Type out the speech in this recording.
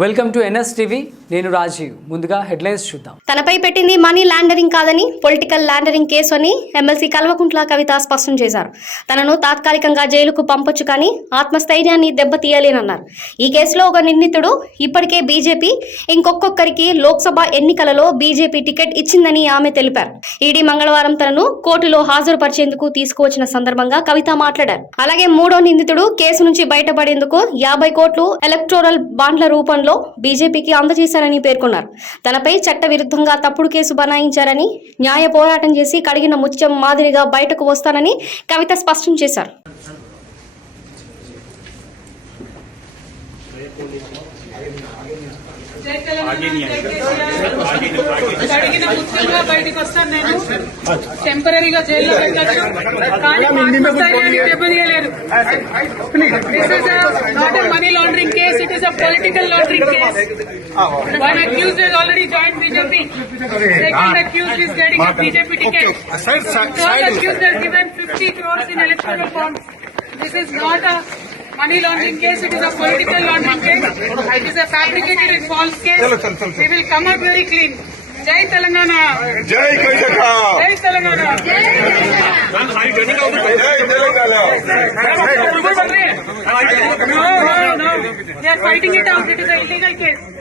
Welcome to NS TV. నేను రాజీవ్. ముందుగా headlines చూద్దాం. తనపై పెట్టింది మనీ లాండరింగ్ కాదని పొలిటికల్ లాండరింగ్ కేసు అని ఎమ్మెల్సీ కల్వకుంట్ల కవిత స్పష్టం చేశారు. తనను తాత్కాలికంగా జైలుకు పంపొచ్చు కానీ ఆత్మస్థైర్యాన్ని దెబ్బతీయలేనన్నారు. ఈ కేసులో ఒక నిందితుడు ఇప్పటికే బీజేపీ ఇంకొక్కొక్కరికి లోక్సభ ఎన్నికలలో బీజేపీ టికెట్ ఇచ్చిందని ఆమె తెలిపారు. ఈడీ మంగళవారం తనను కోర్టులో హాజరుపరిచేందుకు తీసుకువచ్చిన సందర్భంగా కవిత మాట్లాడారు. అలాగే మూడో నిందితుడు కేసు నుంచి బయటపడేందుకు యాభై కోట్లు ఎలక్టోరల్ బాండ్ల రూపంలో బీజేపీకి అందజేశారని పేర్కొన్నారు. తనపై చట్టవిరుద్ధంగా తప్పుడు కేసు బనాయించారని న్యాయ పోరాటం చేసి కడిగిన ముత్యం మాదిరిగా బయటకు వస్తానని కవిత స్పష్టం చేశారు. జై తెలంగాణ జై కేసీఆర్. అడిగిన ముఖ్యంగా బయటికి వస్తాను నేను టెంపరీగా జైల్లో పెట్టచ్చు కానీ దెబ్బతీయలేరు laundering case, it is a political laundering case. One accused has already joined BJP. Second accused is getting a BJP ticket. Third accused has given 50 crores in electoral bonds. This is not a money laundering case, it is a political laundering case. It is a fabricated and false case. We will come up very clean. Jai Telangana! Jai Kaitaka! Jai Telangana! Jai Telangana! Jai Telangana! They are fighting it out. It is a illegal case.